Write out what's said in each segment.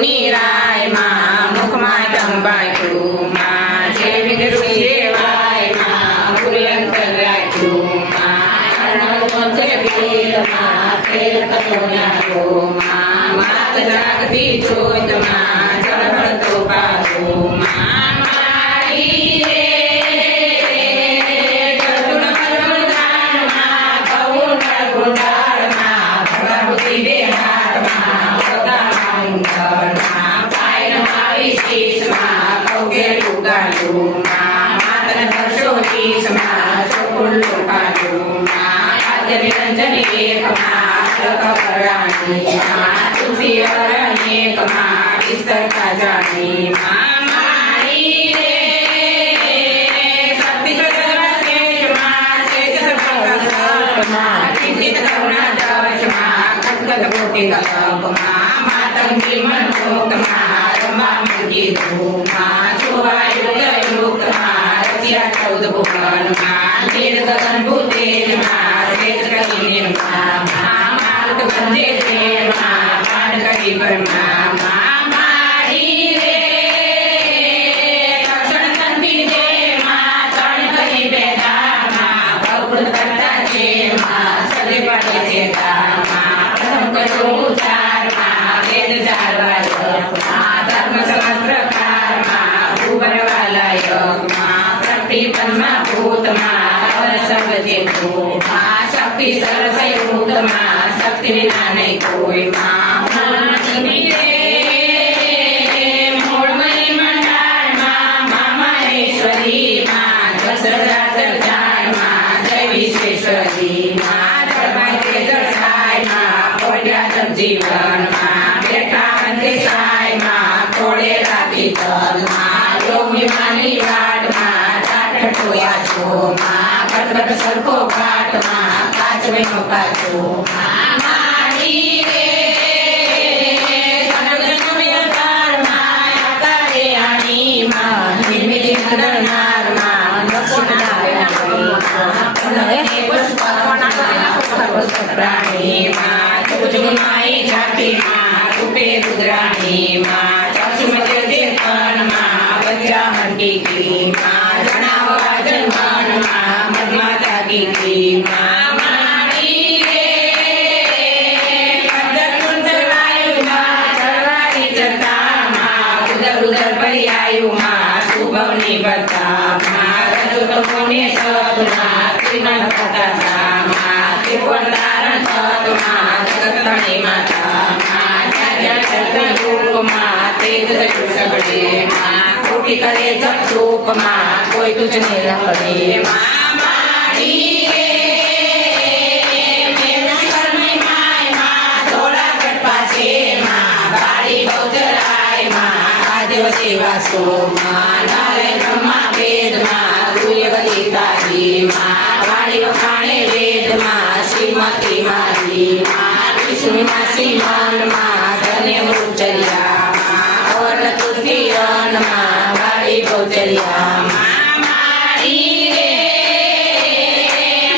નિરાય માં મુખમાં તંબાકુ માં જેવી જરૂર સેવાય માં પુરંતર રાખ્યું માં તેલ કટોનારો માં માત રાખતી જોત માં જળહળતો પાકો માં મારી રે માતંગી મનોકમાં રમા મંગી ધૂમાં જોવાયુક્તયુક્તમાં રચ્યા 14 ભુવનમાં નિર્ગગન ભૂતેજમાં શ્રેષ્ઠ કરી નિર્મા માર્ગ બંધે દેમાં પાડ કરી બરમાં મારી રે રક્ષણ તંતી દેમાં ત્રણ કરી બેદામાં ભવગુણ કરતા છે માં સદે પડે છે તામાં પ્રથમ કરું ઉચારમાં વેદ ચારવાયકમાં ધર્મશાસ્ત્રકારમાં ભૂભરવાલાયકમાં પ્રતિપન્નમાં ભૂતમાં અવસવજે ભૂમાં શક્તિ સરસયુક્તમાં શક્તિ વિના નહીં કોઈમાં માનવી રે મૂળમય મંડાળમાં મામહેશ્વરીમાં દશરથરાજ જાયમાં જય વિશ્વેશ્વરીમાં ધર્માય જળસાયમાં પોડ્યા જીવનમાં બેઠા અંતે સાયમાં થોડે રાતી તલમાં યોગીમાની વાટમાં ટાટોયા છોમાં ગટગટ સરખો ઘાટમાં કાચવેનો કાચો મારી રે કનકજનમયકારમાં આકારે આણીમાં નિર્મિતિ નરનારમાં દક્ષિણાયણીમાં પ્રાણીમાં જુગજુગમાઈ જાતિમાં રૂપે રુદ્રાણીમાં ચાચુમધ્ય ચેતનમાં વજ્રા હંટીકીમાં જણાવવા જન્મનમાં મધમાતા ગીતીમાં મારી રે પદ્ધતુંજવાયુમાં ચરવારી જતામાં ઉદર ઉદર પર્યાયુમાં સુભવની બતામાં રજોતમોને સતમાં ત્રિમણ પ્રકાશામાં ત્રિપુણ તારણ તત્માં જગતણી માતામાં રૂપમાં તેજ સગડેમાં કોટી કરે જપ રૂપમાં કોઈ તુજને રખડે મારી રે સેવા સોમાં નારે બ્રહ્મા વેદમાં સૂર્ય ગીતાજીમાં વાણી વખાણે વેદમાં શ્રીમતી મારીમાં વિષ્ણુમાં શ્રીમાનમાં ધન્ય ભૂચર્યામાં અવર્ણ તુર્તિયનમાં વાળી ભૌચર્યામાં મારી રે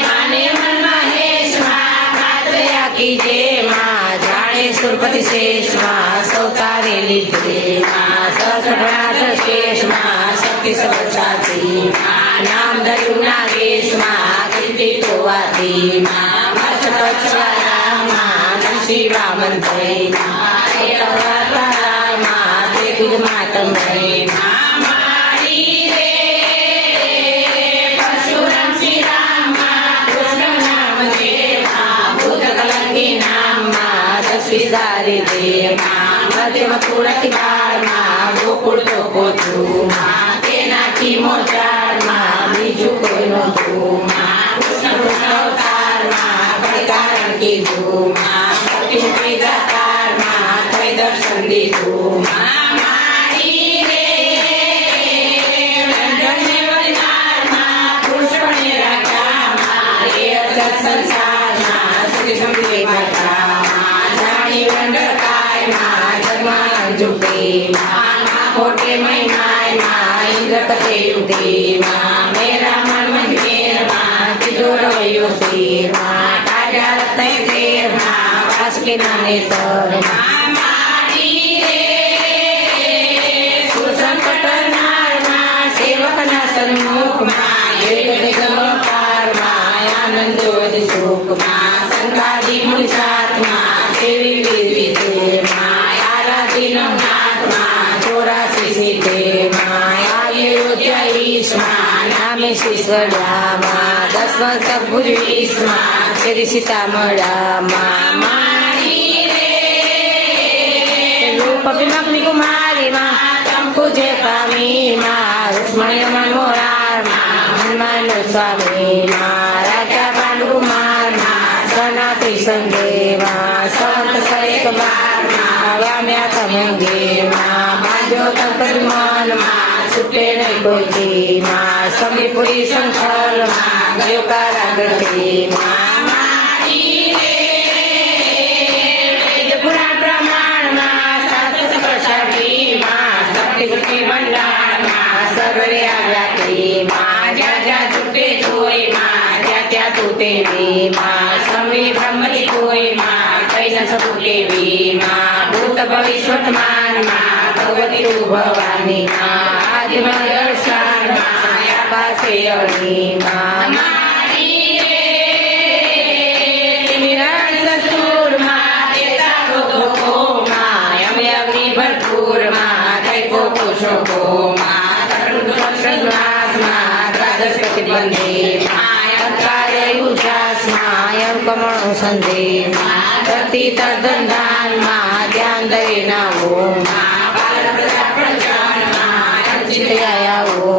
માને મનમાં હેશમાં ખાતરયા કીજેમાં જાણે સુરપતિ શેષમાં સૌતારેલી ધ્રેમાં શેષમાં શક્તિ સવસાતીમાં નામ ધર્યું નાગેશમાં કીર્તિ તોવાતીમાં મસ્તકસ્વરામાં શિવા મંત્રેમાં એરવાતામાં તે તુજ માતમ રેમાં મારી રે પરશુરામ શ્રી રામમાં કૃષ્ણ નામ દેમાં ભૂત કલંકી નામમાં તસ્વી સારી દેમાં મધ્યમ કુળતી બાળમાં ગોકુળ તો કોચુમાં તેનાથી મોચારમાં બીજું કોઈ નહોતુંમાં કૃષ્ણ કૃષ્ણ અવતારમાં કઈ કારણ કીધુંમાં ભક્તિ જાતારમાં કઈ દર્શન દીધુંમાં મારી રે લંડનને વળનારમાં કૃષ્ણને રાખામાં એ અર્થ સંસારમાં સુધી સમજી માતામાં જાણી વંડકાયમાં જગમાં જુગેમાં કોટે મહિમાયમાં ઇન્દ્રપતે યુગેમાં મેરા મન મંદિરમાં તિજોરવયો શેરમાં કાઢ્યા રત્ન તેરમાં વાસકીના નેતરમાં મારી રે લોકમાં સંગાદી મુનિ સાથમાં સેવી વિવિધે માં આરતીનો નાથમાં 84 સીતે માં અયોધ્યા ઈશમાં નામે શીશ્વડામાં 10 વર્ષ ભુજવીશમાં શ્રી સીતા મળામાં માણી રે રૂપ વિમકની કુમારી માં ચંપુ જે પામી માં રૂક્ષ્મણી મનોહર માં હનુમાન સ્વામી માં રાજા ભાનુકુમાર માં સનાતી સંદેવા સંત સરેક બાર માં વામ્યા તમંગે માં બાજો તંકર મન માં છૂટે નહીં કોઈ માં સમીપુરી શંખર માં ગયો કારાગરતી માં મારી રે વેદ પુરાણ પ્રમાણ માં શાસ્ત્ર પ્રસાદી માં શક્તિ મંડાણ માં સર્વે આવ્યાતી માં જ્યાં જ્યાં છૂટે જોઈ માં ત્યાં ત્યાં તું તેવી માં સમી બ્રહ્મની કોઈ માં કઈ ન શકું કેવી માં ભૂત ભવિષ્યવર્તમાન માં ભગવતી તું ભવાની માં આદિમાં દર્શન માં આયા પાસે અણી માં મારી રે નિરાંત સસુર માં દેતા લોકો માં અમે અગ્નિ ભરપૂર માં થઈ કોકો શોકો માં સર્વનાશ માં દ્વાદશ પ્રતિબંધે માં અંકારે ઉજાસ માં કમળો સંધે માં ધરતી તર્ધન માં ધ્યાન દઈ નાવો માં બાલ પ્રજા પ્રજન માં અંચિત આવો